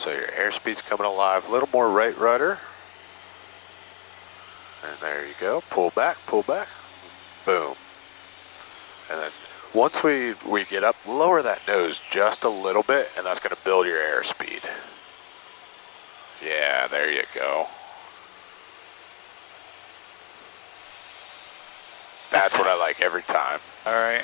So your airspeed's coming alive. A little more right rudder. And there you go. Pull back, boom. And then once we get up, lower that nose just a little bit, and that's going to build your airspeed. Yeah, there you go. That's what I like every time. All right.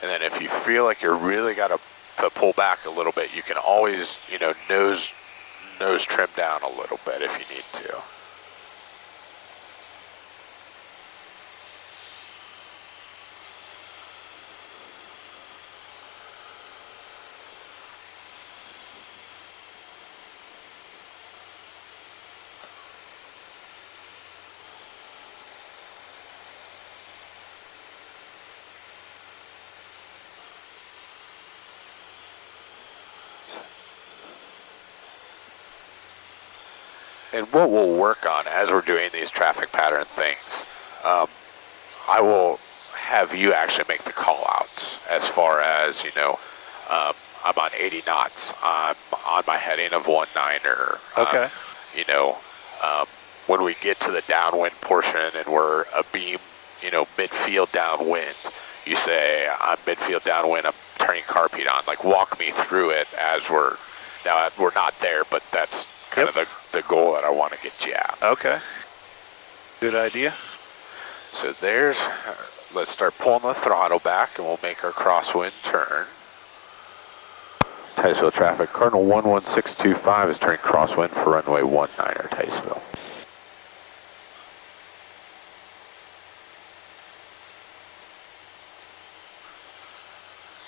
And then if you feel like you're really got to pull back a little bit, you can always, you know, nose trim down a little bit if you need to. And what we'll work on as we're doing these traffic pattern things, I will have you actually make the call outs as far as, you know, I'm on 80 knots, I'm on my heading of 19er. Okay. You know, when we get to the downwind portion and we're a beam, you know, midfield downwind, you say, I'm midfield downwind, I'm turning carb heat on. Like, walk me through it as we're not there, but that's kind of the goal that I want to get you at. Okay. Good idea. So let's start pulling the throttle back and we'll make our crosswind turn. Titusville traffic, Cardinal 11625 is turning crosswind for runway 19er, Titusville.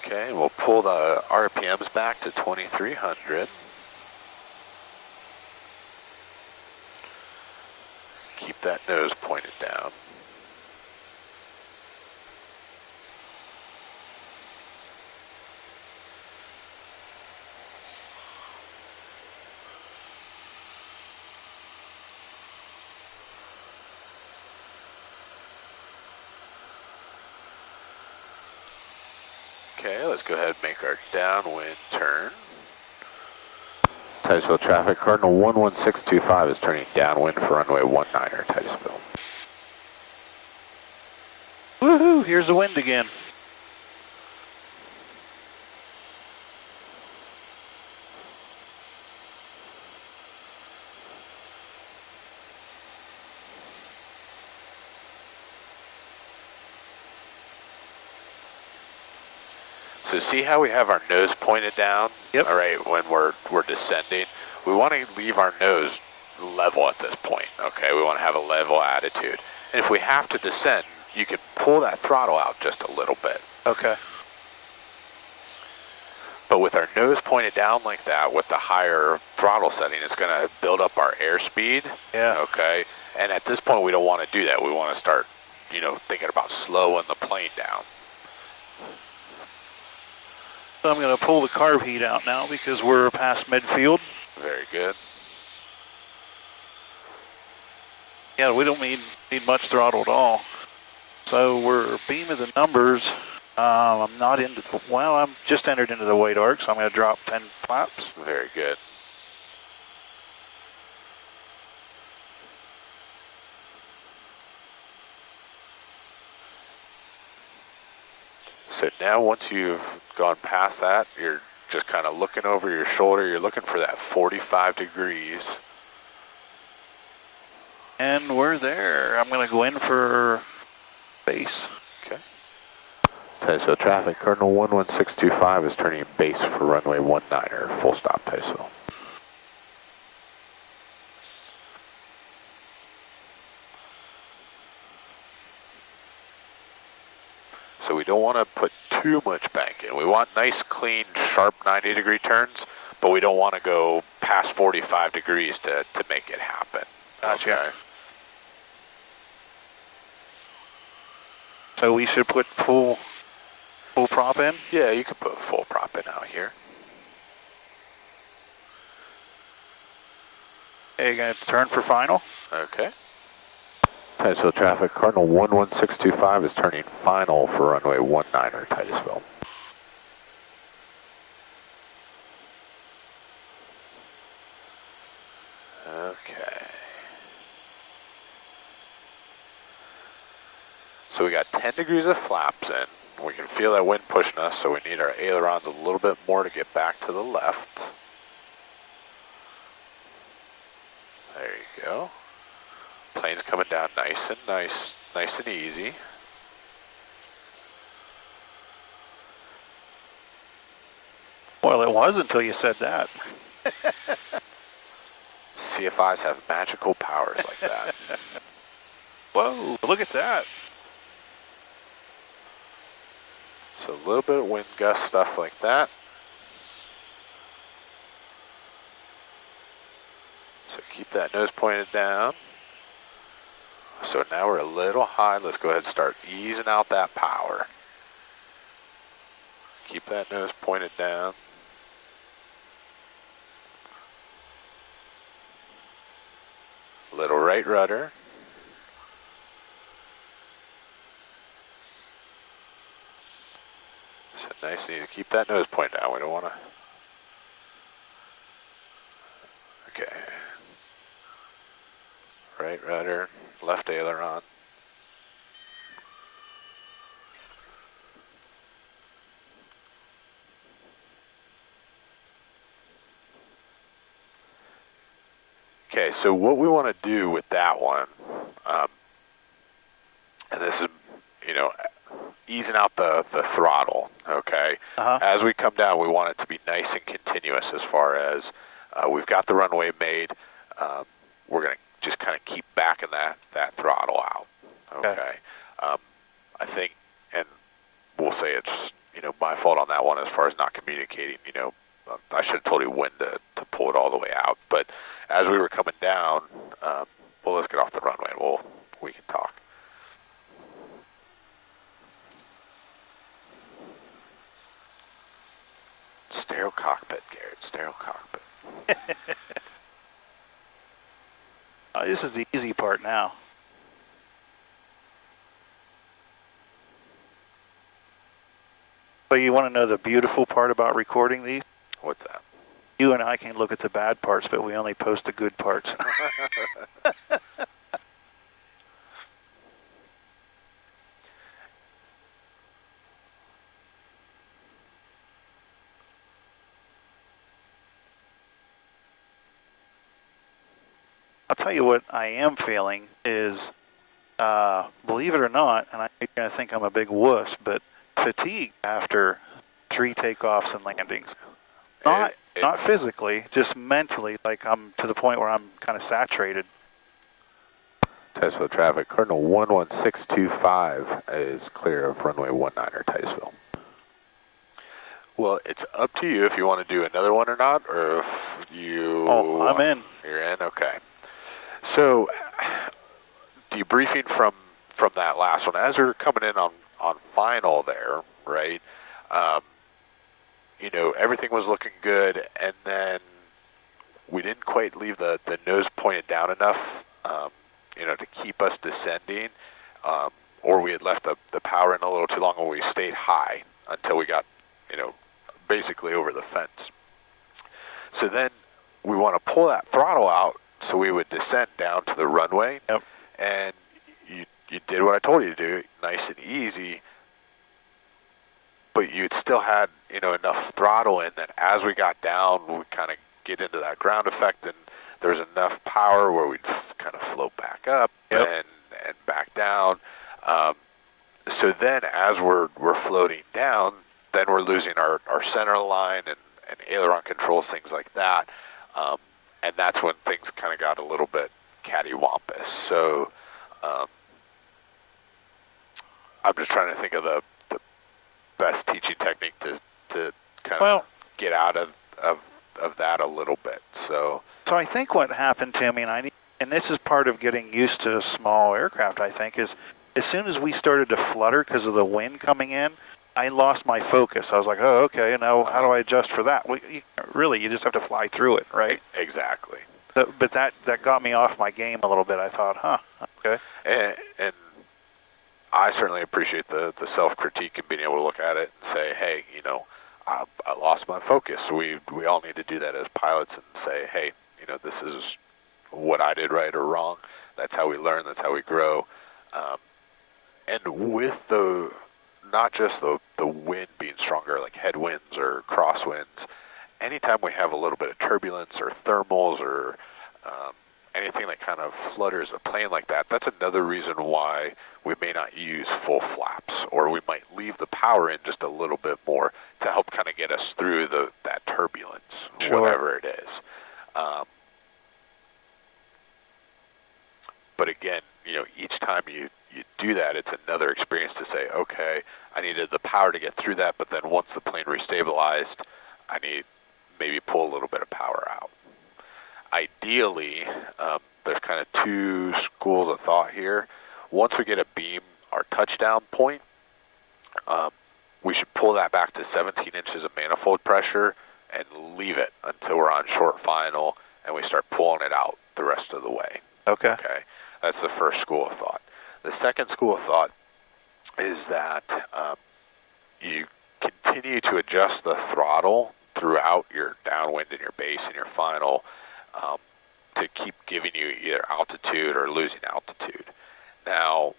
Okay, we'll pull the RPMs back to 2300. Keep that nose pointed down. Okay, let's go ahead and make our downwind turn. Titusville traffic, Cardinal 11625 is turning downwind for runway 19er, Titusville. Woohoo, here's the wind again. So see how we have our nose pointed down? Yep. All right, when we're descending, we want to leave our nose level at this point, okay? We want to have a level attitude. And if we have to descend, you can pull that throttle out just a little bit. Okay. But with our nose pointed down like that, with the higher throttle setting, it's going to build up our airspeed. Yeah. Okay. And at this point, we don't want to do that. We want to start, you know, thinking about slowing the plane down. So I'm going to pull the carb heat out now because we're past midfield. Very good. Yeah, we don't need much throttle at all. So we're beaming the numbers. I'm not into the, well, I'm just entered into the weight arc, so I'm going to drop 10 flaps. Very good. So now once you've gone past that, you're just kind of looking over your shoulder. You're looking for that 45 degrees. And we're there. I'm going to go in for base. Okay. Titusville traffic, Cardinal 11625 is turning base for runway 19er, full stop Titusville. So we don't want to put too much bank in. We want nice, clean, sharp 90-degree turns, but we don't want to go past 45 degrees to make it happen. Gotcha. Okay. So we should put full prop in? Yeah, you can put full prop in out here. Okay, going to turn for final. Okay. Titusville traffic, Cardinal 11625 is turning final for runway 19er Titusville. Okay. So we got 10 degrees of flaps in. We can feel that wind pushing us, so we need our ailerons a little bit more to get back to the left. There you go. Plane's coming down nice and easy. Well, it was until you said that. CFIs have magical powers like that. Whoa, look at that. So a little bit of wind gust stuff like that. So keep that nose pointed down. So now we're a little high. Let's go ahead and start easing out that power. Keep that nose pointed down. Little right rudder. So nice and easy. Keep that nose pointed down. We don't want to. Okay. Right rudder, left aileron. Okay, so what we want to do with that one, and this is, you know, easing out the throttle, okay? As we come down, we want it to be nice and continuous as far as we've got the runway made. We're going to just kind of keep backing that throttle out, okay? I think, and we'll say it's, you know, my fault on that one as far as not communicating, you know, I should have told you when to pull it all the way out. But as we were coming down, well, let's get off the runway and we can talk. Stereo cockpit, Garrett, stereo cockpit. This is the easy part now. So you want to know the beautiful part about recording these? What's that? You and I can look at the bad parts, but we only post the good parts. I'll tell you what I am feeling is, believe it or not, and you're going to think I'm a big wuss, but fatigue after 3 takeoffs and landings. Not physically, just mentally, like I'm to the point where I'm kind of saturated. Titusville traffic, Cardinal 11625 is clear of runway 19er Titusville. Well, it's up to you if you want to do another one or not, or if you... Oh, I'm in. You're in? Okay. So, debriefing from that last one, as we're coming in on final there, right, you know, everything was looking good, and then we didn't quite leave the nose pointed down enough, you know, to keep us descending, or we had left the power in a little too long, and we stayed high until we got, you know, basically over the fence. So then we want to pull that throttle out so we would descend down to the runway. Yep. And you did what I told you to do, nice and easy, but you'd still had, you know, enough throttle in that as we got down, we kind of get into that ground effect, and there's enough power where we'd kind of float back up. Yep. and back down. So then as we're floating down, then we're losing our center line and aileron controls, things like that. And that's when things kind of got a little bit cattywampus. So I'm just trying to think of the best teaching technique to kind of get out of that a little bit. So I think what happened, Timmy, and this is part of getting used to small aircraft, I think, is as soon as we started to flutter because of the wind coming in, I lost my focus. I was like, oh, okay, now how do I adjust for that? Well, you just have to fly through it, right? Exactly. But that got me off my game a little bit. I thought, Okay. And I certainly appreciate the self-critique and being able to look at it and say, hey, you know, I lost my focus. We all need to do that as pilots and say, hey, you know, this is what I did right or wrong. That's how we learn. That's how we grow. Um, and with the not just the wind being stronger, like headwinds or crosswinds, anytime we have a little bit of turbulence or thermals or um, anything that kind of flutters the plane like that, that's another reason why we may not use full flaps, or we might leave the power in just a little bit more to help kind of get us through that turbulence, Sure. whatever it is. But again, you know, each time you do that, it's another experience to say, okay, I needed the power to get through that, but then once the plane restabilized, I need maybe pull a little bit of power out. Ideally, there's kind of two schools of thought here. Once we get a beam, our touchdown point, we should pull that back to 17 inches of manifold pressure and leave it until we're on short final and we start pulling it out the rest of the way. Okay. Okay, that's the first school of thought. The second school of thought is that you continue to adjust the throttle throughout your downwind and your base and your final to keep giving you either altitude or losing altitude. Now,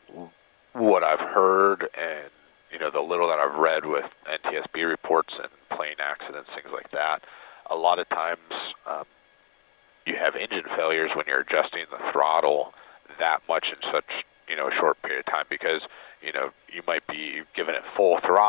what I've heard and you know the little that I've read with NTSB reports and plane accidents, things like that, a lot of times you have engine failures when you're adjusting the throttle that much in such, you know, a short period of time, because, you know, you might be giving it full throttle